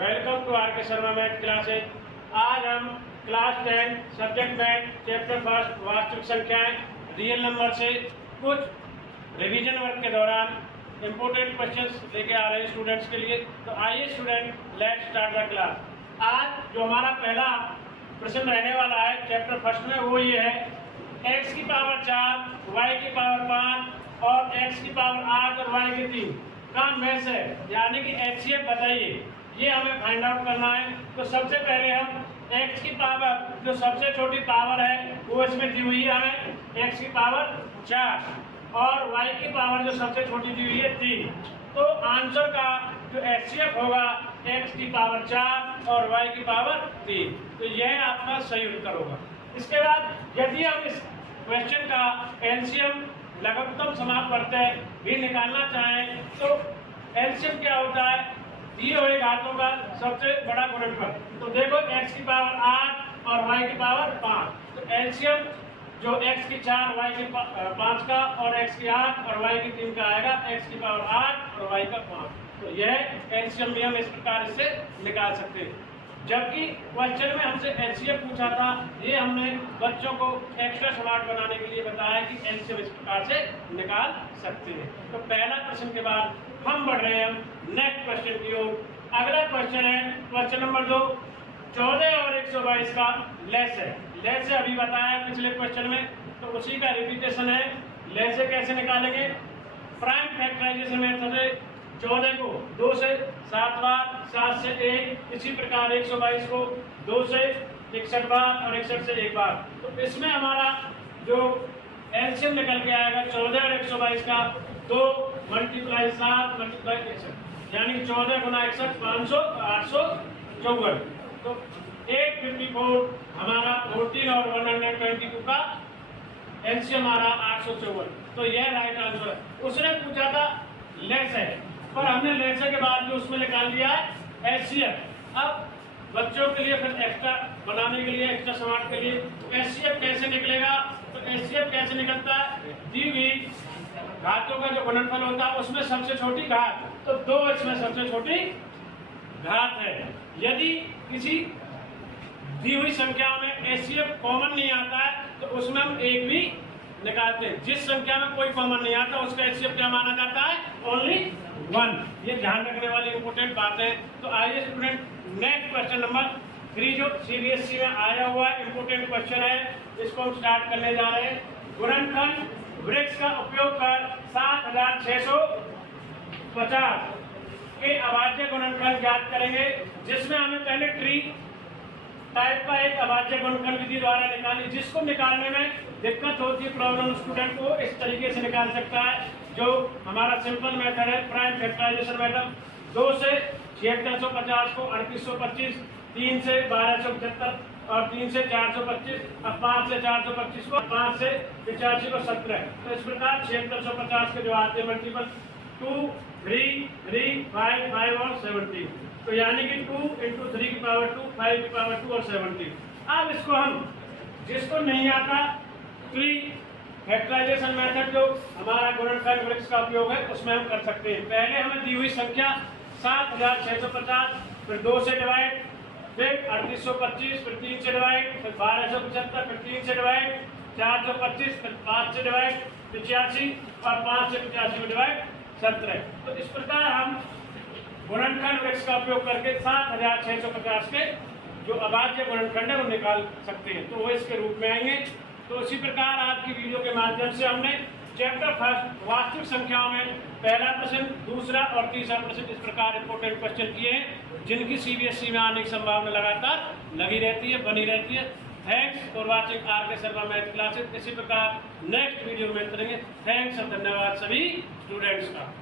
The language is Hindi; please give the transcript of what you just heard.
वेलकम टू आर के शर्मा मैथ क्लासेज। आज हम class 10 subject math chapter first वास्तविक संख्याएं रियल नंबर से कुछ रिवीजन वर्क के दौरान इंपॉर्टेंट क्वेश्चंस लेके आ रहे हैं स्टूडेंट्स के लिए। तो आइए student, let's start the class. आज जो हमारा पहला प्रश्न रहने वाला है चैप्टर फर्स्ट में वो ये है, x की पावर 4, y की पावर 5 और x की पावर 8 और y की 3 का मेष है, यानी कि HCF बताइए। ये हमें फाइंड आउट करना है। तो सबसे पहले हम x की पावर, जो सबसे छोटी पावर है वो इसमें दी हुई है हमें x की पावर 4 और y की पावर जो सबसे छोटी दी हुई है 3। तो आंसर का जो HCF होगा x की पावर 4 और y की पावर 3। तो यह आपका सही उत्तर होगा। इसके बाद यदि हम इस क्वेश्चन का एलसीएम लघुत्तम समापवर्त्य भी निकालना चाहें तो एलसीएम क्या होता है, दिए हुए घातों का सबसे बड़ा गुणनफल। तो देखो x की पावर 8 और y की पावर 5, तो एलसीएम जो x की 4 y की 5 का और x की 8 और y की 3 का आएगा x की पावर 8 और y का 5। तो यह एलसीएम भी हम इस प्रकार इससे निकाल सकते हैं। जबकि क्वेश्चन में हमसे एचसीएफ पूछा था, ये हमने बच्चों को एक्स्ट्रा स्मार्ट बनाने के लिए बताया कि एचसीएफ इस प्रकार से निकाल सकते हैं। तो पहला प्रश्न के बाद हम बढ़ रहे हैं नेक्स्ट क्वेश्चन की ओर। अगला क्वेश्चन है क्वेश्चन नंबर 2, 14 और 122 का लेस है। लेस है अभी बताया पिछले क्वेश्चन में, तो उसी का रिपीटेशन है। लेस है कैसे निकालेंगे, प्राइम फैक्टराइजेशन मेथड है। 14 को 2 से 7 बार, 7 से 1, इसी प्रकार 122 को 2 से 61 बार और 61 से 1 बार। तो इसमें हमारा जो एलसीएम निकल के आएगा 14 और 122 का 2 × 7 × 61, यानी 14 × 61 500 854। तो 854 हमारा 14 और 122 का एलसीएम हमारा 854। तो यह राइट आंसर है। उसने पूछा था लेस है, पर हमने लेस के बाद भी उसमें निकाल दिया है एचसीएफ। अब बच्चों के लिए फिर एक्स्ट्रा बनाने के लिए, एक्स्ट्रा स्मार्ट के लिए एचसीएफ कैसे निकलेगा, तो एचसीएफ कैसे निकलता है, दी हुई घातों का जो गुणनफल होता है उसमें सबसे छोटी घात, तो 2 इसमें सबसे छोटी घात है। यदि किसी दी हुई संख्या में एचसीएफ कॉमन नहीं आता है तो उसमें हम एक भी निकालते हैं। जिस संख्या में कोई कॉमन नहीं आता उसका एचसीएफ क्या माना जाता है, ओनली 1। ये ध्यान रखने वाली इंपॉर्टेंट बात है। तो आइए स्टूडेंट, नेक्स्ट क्वेश्चन नंबर 3 जो सीबीएसई में आया हुआ इंपॉर्टेंट क्वेश्चन है, इसको हम स्टार्ट करने जा रहे हैं। गुणनखंड वृक्ष का उपयोग कर 7650 के अभाज्य गुणनखंड ज्ञात करेंगे, जिसमें हमें पहले ट्री टाइप का एक अभाज्य गुणनखंड विधि द्वारा निकाली, जिसको निकालने में दिक्कत होती है प्रॉब्लम स्टूडेंट को इस तरीके से निकाल सकता है। जो हमारा सिंपल मेथड है प्राइम फैक्टराइजेशन मेथड, 2 से 7650 को 3825, 3 से 1275 और 3 से 425, अब 5 से 425 को, 5 से 85 को 17। तो इस प्रकार 7650 के जो आते हैं मल्टीपल 2, 3, 3, 5, 5 और 17। तो यानी कि 2 × 3 की पावर 2, 5 की पावर 2 और 17। अब इसको हम, जिसको नहीं आता ट्री फैक्टराइजेशन मेथड जो हमारा गुणनखंड वृक्ष का उपयोग है उसमें हम कर सकते हैं। पहले हमें दी हुई संख्या 7650, फिर 2 से डिवाइड, फिर 3825, फिर 3 से डिवाइड, फिर 1275, फिर 3 से डिवाइड, 425, फिर 5 से डिवाइड 85 और 5 से 85 में डिवाइड 17। तो इस प्रकार हम गुणनखंड वृक्ष का उपयोग करके 7650 के जो अभाज्य गुणनखंड है वो निकाल सकते हैं। तो वो इसके रूप में आएंगे। तो इसी प्रकार आज की वीडियो के माध्यम से हमने चैप्टर फर्स्ट वास्तविक संख्याओं में पहला प्रश्न, दूसरा और तीसरा प्रश्न इस प्रकार इंपॉर्टेंट क्वेश्चन किए हैं, जिनकी सीबीएसई में आने की संभावना लगातार लगी रहती है, बनी रहती है। थैंक्स फॉर वाचिंग आर के शर्मा मैथ क्लासेस। इसी प्रकार नेक्स्ट वीडियो में मिलते रहेंगे। थैंक्स और धन्यवाद सभी स्टूडेंट्स का।